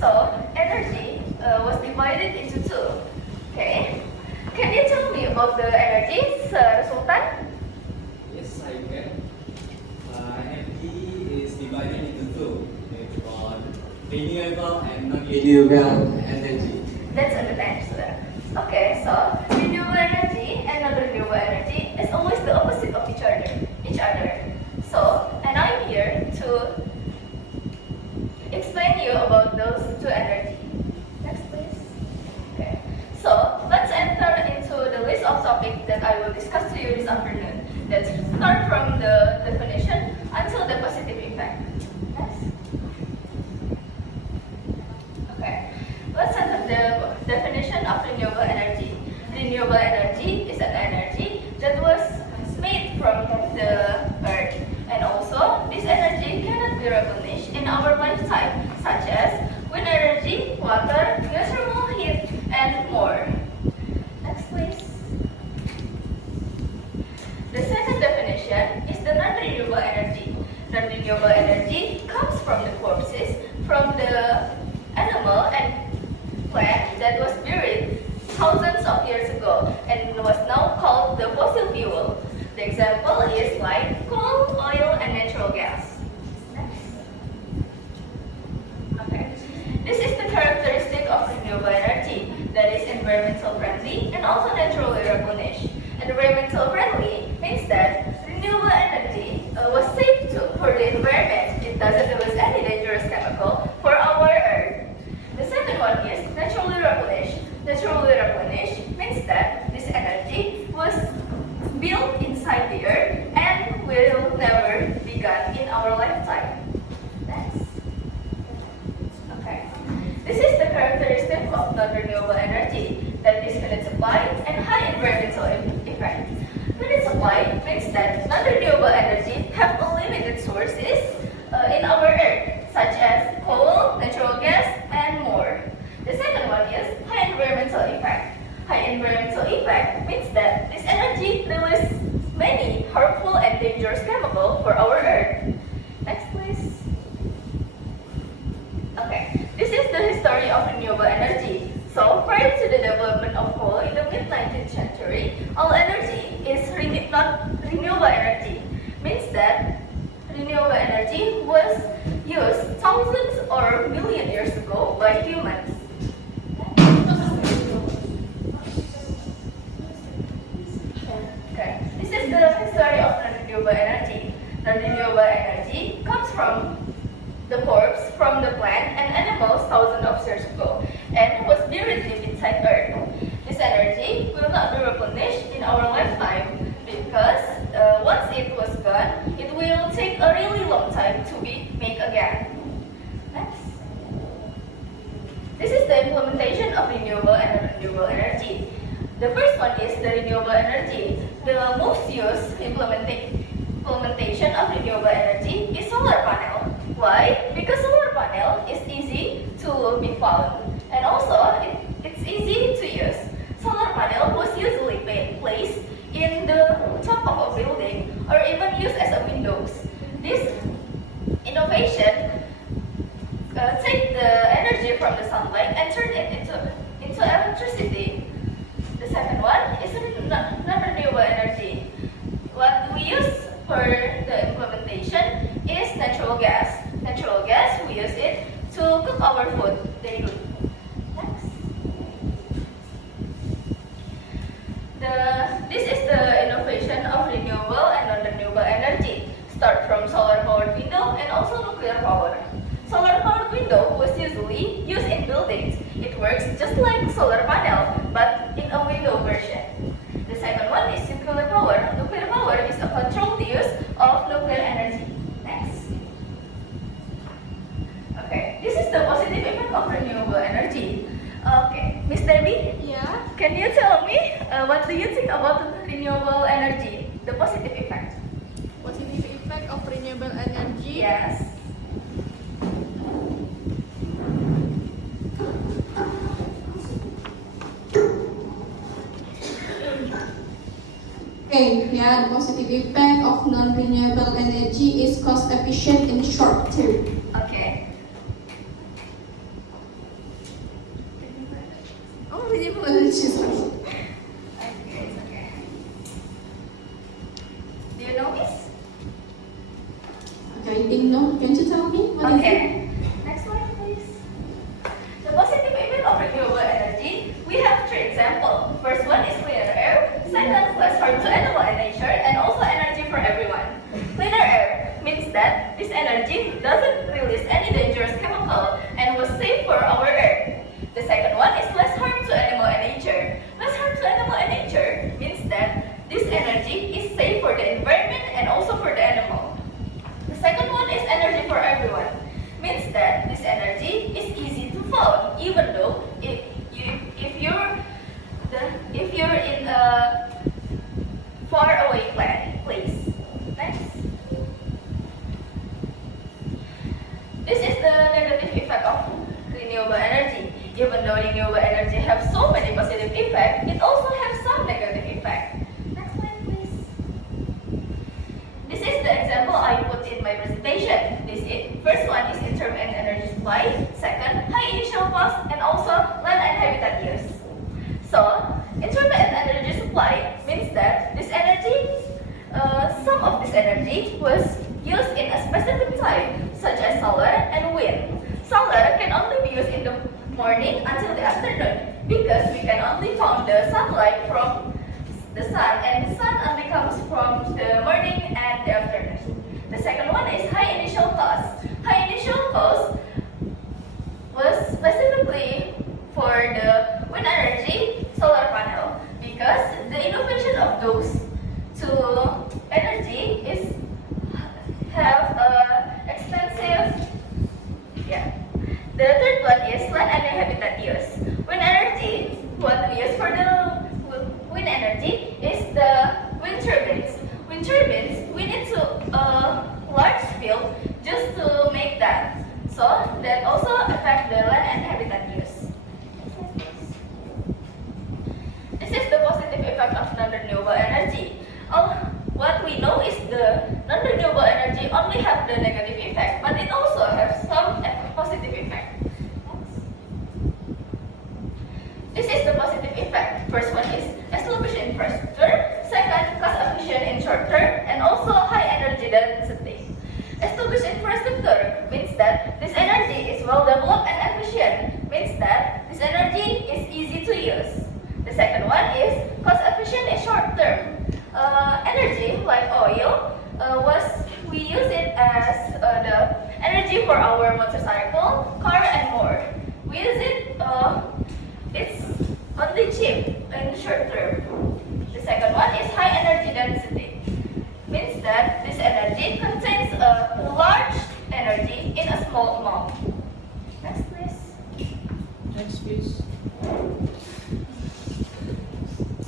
So energy was divided into two. Okay. Can you tell me about the energies, Sultan? Yes, I can. Energy is divided into two. It's called renewable and non-renewable energy. That's a good answer. Okay, so renewable energy and non-renewable energy is always the opposite of each other. So, and I'm here to explain you about those two energies. Next, please. Okay. So, let's enter into the list of topics that I will discuss to you this afternoon. Let's start from the definition until the positive effect. Next. Okay. Let's enter the definition of renewable energy. Renewable energy is an energy that was made from the earth, and also this energy cannot be replenished in our lifetime, such as wind energy, water, geothermal heat, and more. Next, please. The second definition is the non-renewable energy. Non-renewable energy comes from the corpses from the animal and plant that was buried thousands of years ago and was now called the fossil fuel. The example is like coal, oil, and natural gas. Next. Okay. This is the characteristic of renewable energy that is environmental friendly and also naturally replenished. Environmental friendly means that renewable energy was safe for the environment. It doesn't release any dangerous chemical for our earth. The second one is naturally replenished. Naturally replenished means that this energy was built inside the earth and will never be gone in our lifetime. Next. Okay. This is the characteristic of non-renewable energy, that is finite supply and high environmental effect. Finite supply means that non-renewable energy have unlimited sources in our earth, such as coal, natural gas, and more. The second one is high environmental effect. High environmental effect means that this energy releases many harmful and dangerous chemicals for our earth. Next, please. Okay, this is the history of renewable energy. So, prior to the development of coal in the mid-19th century, all energy is not renewable energy. Means that renewable energy was used thousands or million years ago by humans. Okay. This is the history of non-renewable energy. Non-renewable energy comes from the corpse from the plant and animals thousands of years ago and was buried deep inside earth. This energy will not be replenished in our lifetime because once it was gone, it will take a really long time to be made again. Next. This is the implementation of renewable and non-renewable energy. The first one is the renewable energy. The most used implementation of renewable energy is solar panel. Why? Because solar panel is easy to be found and also it's easy to use. Solar panel was usually placed in the top of a building or even used as a windows. This innovation take the energy from the sunlight and turn it into electricity. The second one is non-renewable energy. What we use for the implementation is natural gas. Natural gas, we use it to cook our food daily. Next. This is the innovation of renewable and non-renewable energy. Start from solar-powered window and also nuclear power. Solar-powered window was usually used in buildings. It works just like solar panel, but in a window version. The second one is nuclear power. Nuclear power is a controlled use of nuclear energy. Next. Okay, this is the positive effect of renewable energy. Okay, Miss Debbie? Yeah. Can you tell me what do you think about renewable energy, the positive effect? Positive effect of renewable energy. Yes. Okay, yeah, the positive effect of non-renewable energy is cost efficient in short term. Okay. for our Earth. The second one is less harm to animal and nature. Less harm to animal and nature means that this energy is safe for the environment and also for the animal. The second one is energy for everyone. Means that this energy is easy to found, even though if you're in a far away place. Next. This is the negative effect of renewable energy. Even though renewable energy have so many positive effects, it also has some negative effects. Next slide, please. This is the example I put in my presentation. First one is intermittent energy supply. Second, high initial cost, and also land and habitat use. So, intermittent energy supply means that this energy, some of this energy was used in a specific time, such as solar and wind. Solar can only be used in the morning until the afternoon because we can only find the sunlight from the sun, and the sun only comes from the morning and the afternoon. The second one is high initial cost. High initial cost was specifically for the wind energy solar panel because the innovation of those two energy is have expensive. The third one is land and habitat use. Wind energy, what we use for the wind energy is the wind turbines. Wind turbines, we need to large field just to make that. So that also affect the land and habitat use. This is the positive effect of non-renewable energy. What we know is the non-renewable energy only have the negative effect, but it also has some positive effect. This is the positive effect. First one is established infrastructure. Second, cost efficient in short term, and also high energy density. Established infrastructure means that this energy is well developed and efficient. Means that this energy is easy to use. The second one is cost efficient in short term. Energy like oil we use it as the energy for our motorcycle, car, and more. We use it. It's only cheap in short term. The second one is high energy density. Means that this energy contains a large energy in a small amount. Next, please. Next, please.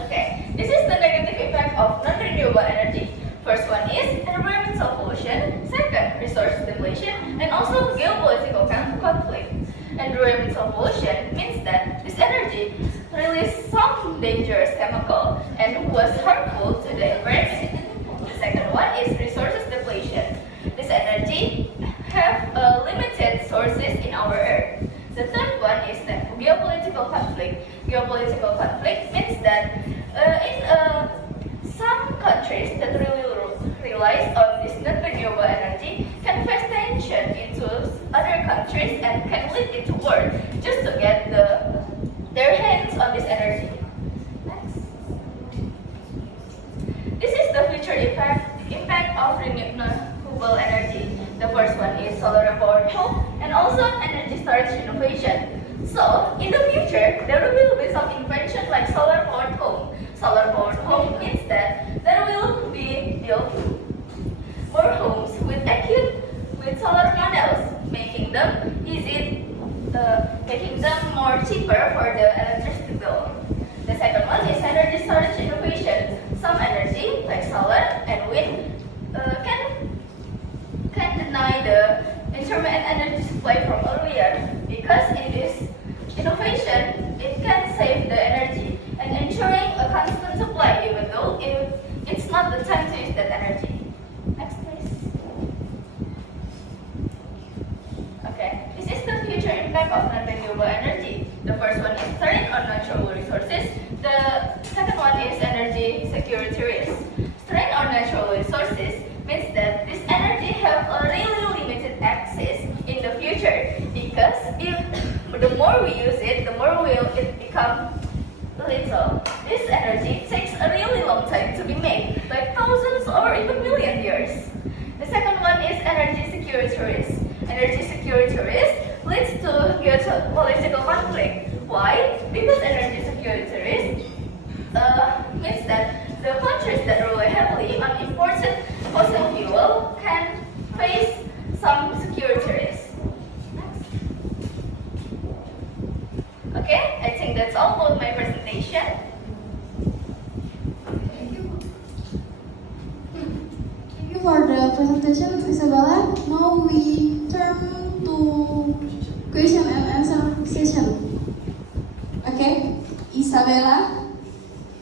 Okay, this is the negative effect of non-renewable energy. First one is environmental pollution. Second, resource depletion, and also geopolitical conflict. Environmental pollution means that this energy releases some dangerous chemical and was harmful to the environment. The second one is resources depletion. This energy have limited sources in our Earth. The third one is the geopolitical conflict. Geopolitical conflict means that some countries that really relies on this non-renewable energy can face tension into other countries and can lead it to war just to get their hands on this energy. Next. This is the future impact of renewable energy. The first one is solar powered home and also energy storage innovation. So, in the future, there will be some invention like solar powered home. Solar powered home means that there will be built more homes with solar panels, making them more cheaper for the electricity bill. The second one is energy storage innovation. Some energy, like solar and wind, can deny the intermittent energy supply from earlier because in this innovation, it can save the energy and ensuring a constant supply even though it's not the time to use that energy. Next, please. Okay, this is the future impact of non-renewable energy. The first one is strain on natural resources. The second one is energy security risk. Strain on natural resources means that this energy have a really limited access in the future because the more we use it, the more will it become little. This energy takes a really long time to be made, like thousands or even million years. The second one is energy security risk. Energy security risk leads to geopolitical conflict. Why? Because energy security risk means that the countries that rely heavily on imported fossil fuel can face some security risks. Okay, I think that's all about my presentation. Thank you for the presentation, Isabella. Now we turn to question and answer session. Okay, Isabella,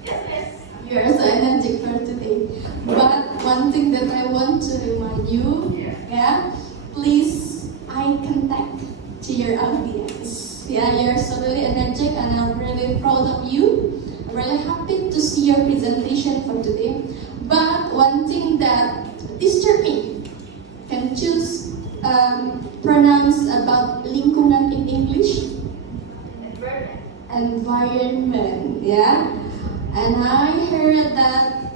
Yes, miss. you are so energetic for today. But one thing that I want to remind you, yeah, please eye contact to your audience. Yeah, you're so really energetic and I'm really proud of you. I'm really happy to see your presentation for today. But one thing that disturbs me, can choose pronounce about lingkungan in English? Environment, yeah. And I heard that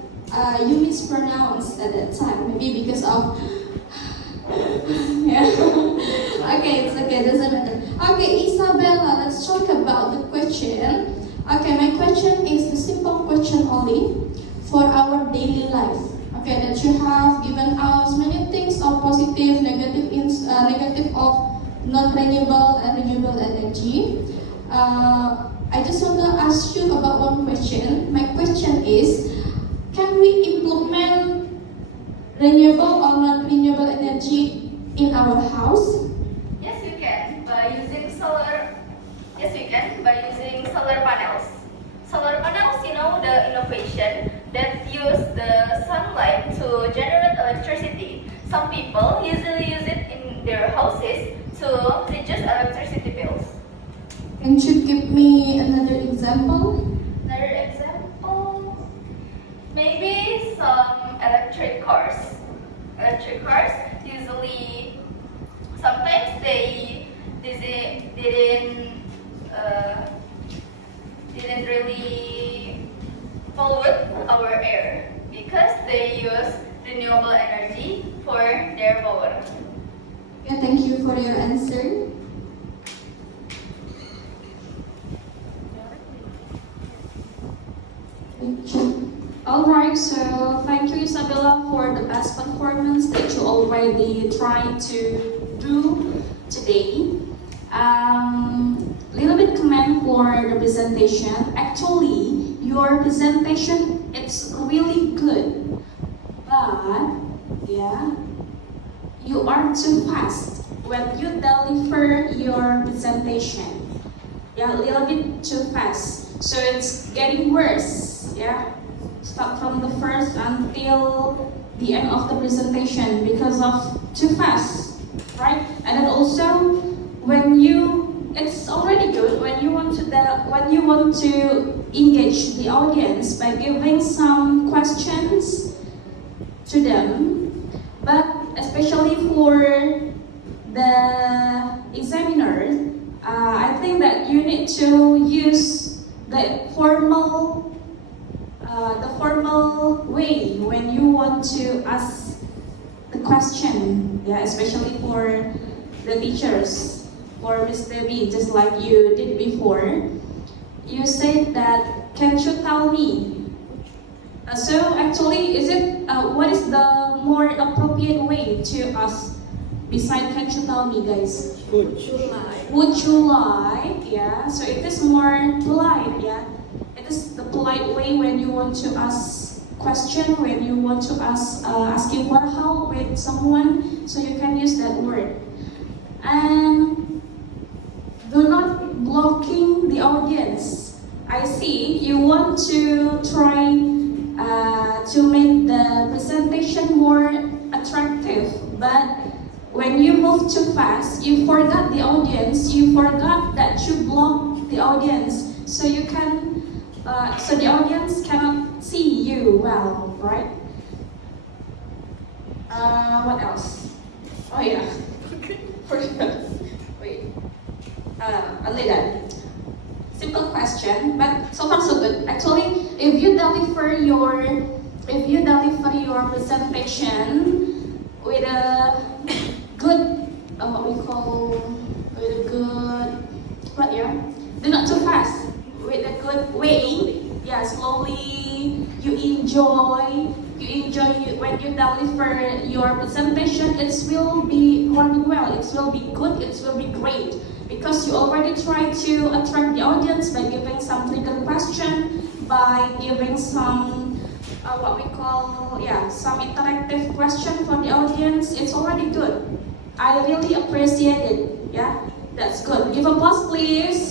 you mispronounced at that time, maybe because of yeah. Okay, it's okay, doesn't matter. Okay, Isabella, let's talk about the question. Okay, my question is the simple question only for our daily life. Okay, that you have given us many things of positive, negative of non-renewable and renewable energy. I just want to ask you about one question. My question is, can we implement renewable or non-renewable energy in our house? Yes, you can by using solar. Yes, you can by using solar panels. Solar panels, you know, the innovation that use the sunlight to generate electricity. Some people usually use it in their houses to reduce electricity bills. Can you give me another example? Another example, maybe some electric cars. Electric cars usually, sometimes they didn't really pollute our air because they use renewable energy for their power. Yeah, thank you for your answer. Alright, so thank you Isabella for the best performance that you already tried to do today. Little bit comment for the presentation. Actually, your presentation it's really good, but yeah, you are too fast when you deliver your presentation. Yeah, a little bit too fast, so it's getting worse. Yeah. Start from the first until the end of the presentation because of too fast, right? And then also it's already good when you want to engage the audience by giving some questions to them, but especially for the examiner, I think that you need to use the formal way when you want to ask the question, yeah, especially for the teachers, for Mr. B, just like you did before. You said that, can you tell me? So actually, what is the more appropriate way to ask beside can you tell me, guys? Would you like? Would you like? Yeah, so it is more polite, yeah. It is the polite way when you want to ask question, when you want to asking for help with someone, so you can use that word. And do not blocking the audience. I see you want to try to make the presentation more attractive, but when you move too fast, you forgot the audience. You forgot that you block the audience, so you can. So the audience cannot see you well, right? What else? Oh yeah, forgot. Wait, only that. Simple question, but so far so good. Actually, if you deliver your presentation with a good, what we call, with a good way. Yeah, slowly you enjoy. When you deliver your presentation. It will be running well. It will be good. It will be great because you already try to attract the audience by giving some trigger question, by giving some what we call some interactive question for the audience. It's already good. I really appreciate it. Yeah, that's good. Give applause, please.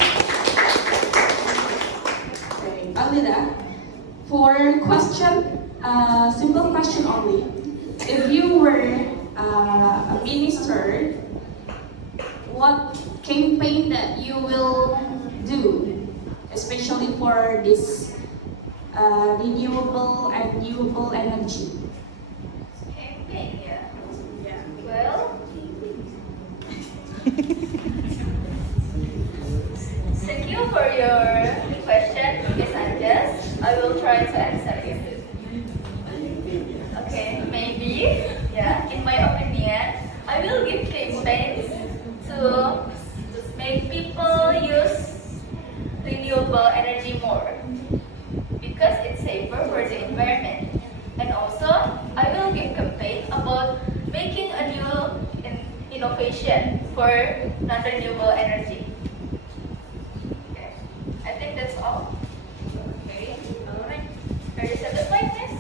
Okay, only that. For question, simple question only. If you were a minister, what campaign that you will do, especially for this renewable and renewable energy? Campaign, yeah. Yeah. Well, thank you for your question, Miss Anjas. I will try to answer you. Okay, maybe, yeah, in my opinion, I will give campaigns to make people use renewable energy more because it's safer for the environment. And also, I will give campaign about making a new innovation for non-renewable energy. Okay, I think that's all. Okay, all right. Are you satisfied, Miss?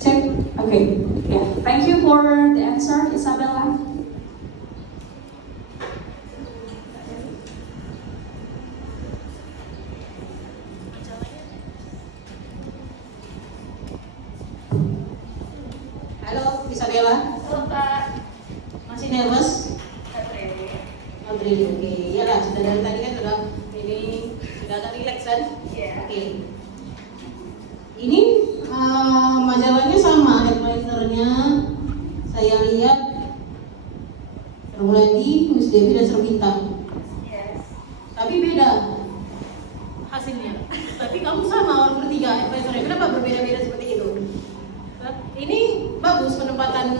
Check. Okay. Yeah. Thank you for the answer, Isabella. Halo, Isabela. Halo, Kak. Masih nervous? Not really. Not really. Oke, iyalah. Sudah dari tadi kan sudah agak relax kan? Yeah. Oke. Ini majalahnya sama, advisernya. Saya lihat Rumuladi, Miss Devi dan Servita. Yes. Tapi beda hasilnya. Tapi kamu sama orang bertiga advisernya. Kenapa berbeda-beda seperti itu? Ini bagus penempatan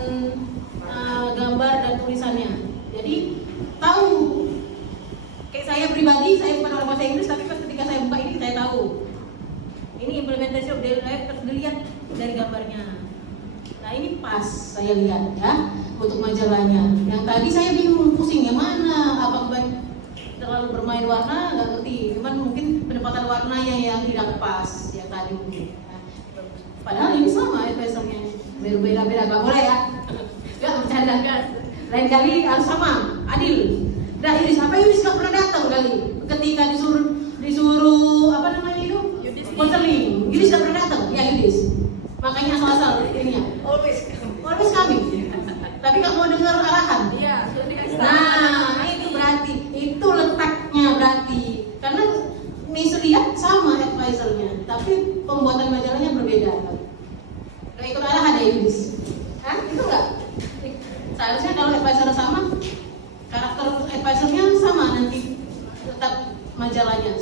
gambar dan tulisannya. Jadi tahu. Kayak saya pribadi, saya bukan orang bahasa Inggris, tapi pas ketika saya buka ini saya tahu. Ini implementasi of daily life terus dilihat dari gambarnya. Nah ini pas saya lihat ya untuk majalahnya. Yang tadi saya bingung pusing yang mana, apa terlalu bermain warna nggak ngerti. Cuman mungkin penempatan warnanya yang tidak pas yang tadi mungkin. Nah, padahal ini sama advisernya, berbeda-beda nggak boleh ya. Nggak bercanda kan. Lain kali harus sama, adil. Nah Yudis, apa Yudis nggak pernah datang kali ketika disuruh apa namanya itu? Konseling. Yudis nggak pernah datang, ya Yudis. Makanya asal-asal ininya. Always kami. Tapi nggak mau dengar arahan. Iya, Nah itu berarti, itu letaknya berarti. Karena Miss lihat sama advisernya, tapi pembuatan majalahnya berbeda. Nggak ikut arahan ya Yudis? Hah? Itu nggak? Seharusnya kalau advisor sama, karakter advisernya sama nanti tetap majalahnya.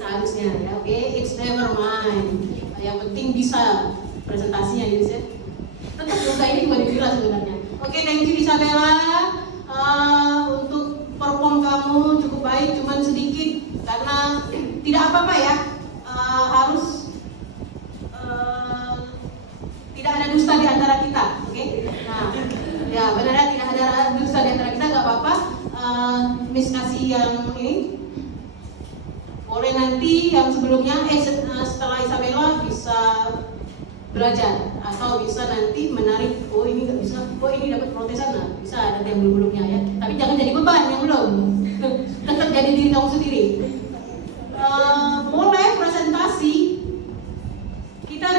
Seharusnya ya, oke, it's never mind. Yang penting bisa presentasinya Yudis ya. Tetap juga ini juga dibilang sebenarnya. Oke, thank you Isabella. Untuk perform kamu cukup baik, cuman sedikit karena tidak apa-apa ya. Harus tidak ada dusta di antara kita, oke? Nah, ya benar ya, tidak ada dusta di antara kita, nggak apa-apa. Miss kasih yang ini. Boleh nanti yang sebelumnya, setelah Isabella bisa belajar atau bisa nanti menarik. Oh ini nggak bisa, oh ini dapat protesan, nah bisa nanti yang belum-belumnya ya. Tapi jangan jadi beban yang belum. Tetap jadi diri kamu sendiri. Boleh presentasi. Kita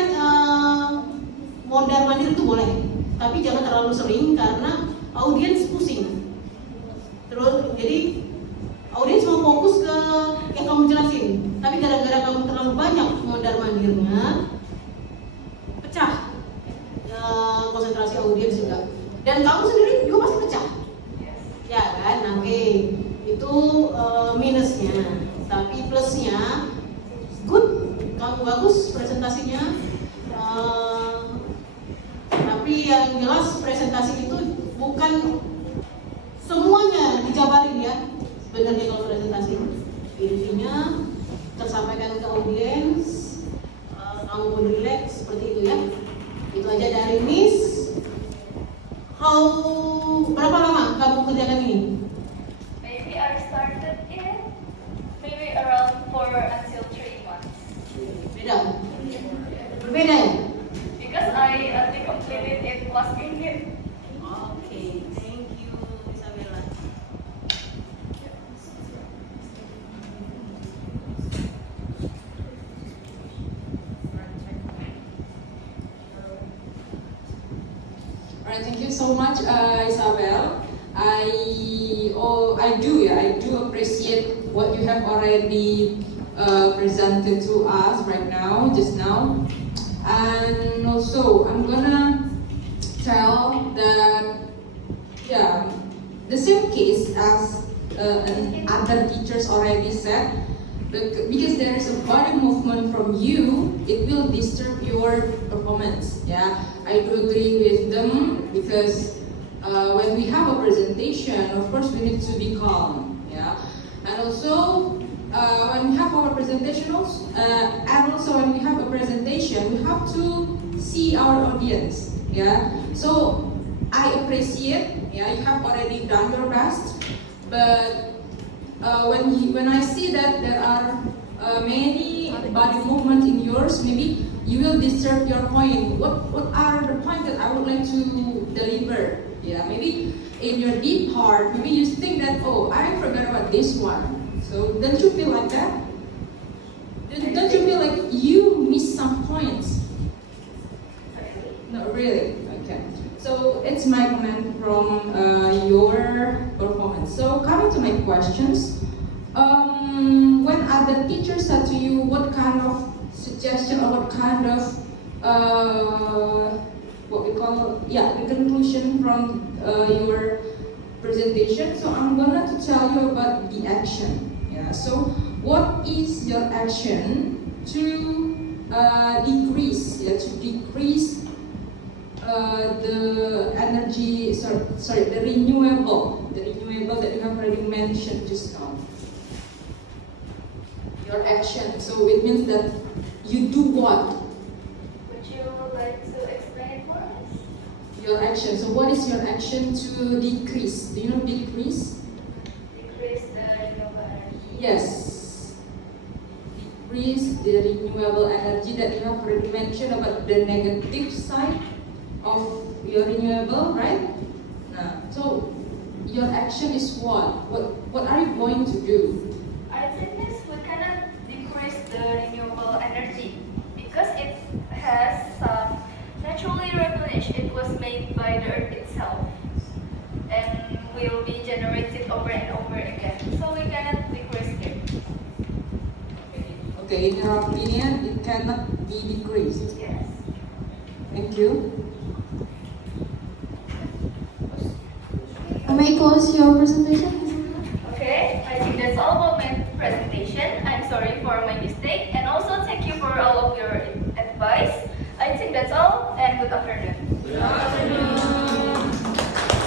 mondar mandir itu boleh, tapi jangan terlalu sering karena audiens pusing. Terus jadi audiens mau fokus ke yang kamu jelasin, tapi gara-gara kamu terlalu banyak mondar mandirnya, pecah konsentrasi audiens juga, dan kamu sendiri juga pasti pecah, ya kan? Oke, itu minusnya, tapi plusnya good, kamu bagus presentasinya. Tapi yang jelas presentasi itu bukan semuanya dijabarin ya. Sebenarnya kalau presentasi visinya tersampaikan ke audiens, kamu pun relax seperti itu ya. Itu aja dari Miss. Berapa lama kamu kerjakan ini? Maybe I started it maybe around 4 until 3 months. Berbeda ya? Because I only completed it last minute. Okay, thank you, Isabella. Alright, thank you so much, Isabel. I do appreciate what you have already presented to us right now, just now, and also I'm gonna tell that the same case as other teachers already said. Because there is a body movement from you, it will disturb your performance. Yeah, I do agree with them because when we have a presentation, of course we need to be calm. Yeah, and also when we have our presentation, when we have a presentation, we have to see our audience. Yeah, so I appreciate. Yeah, you have already done your best, but when I see that there are many body movements in yours, maybe you will disturb your point. What are the points that I would like to deliver? Yeah, maybe in your deep heart, maybe you think that, oh, I forgot about this one. So don't you feel like that? Don't you feel like you missed some points? No, really? Okay. So it's my comment from your performance. So coming to my questions, when other teachers said to you what kind of suggestion or what kind of the conclusion from your presentation, so I'm gonna to tell you about the action. Yeah. So what is your action to decrease the energy, the renewable that you have already mentioned just now. Your action. So it means that you do what? Would you like to explain for us? Your action. So what is your action to decrease? Do you know decrease? Decrease the renewable energy. Yes. Decrease the renewable energy that you have already mentioned about the negative side of your renewable, right? So your action is what? What are you going to do? I think we cannot decrease the renewable energy because it has some naturally replenished. It was made by the earth itself and will be generated over and over again. So we cannot decrease it. Okay, in your opinion, it cannot be decreased. Yes. Thank you. May I close your presentation?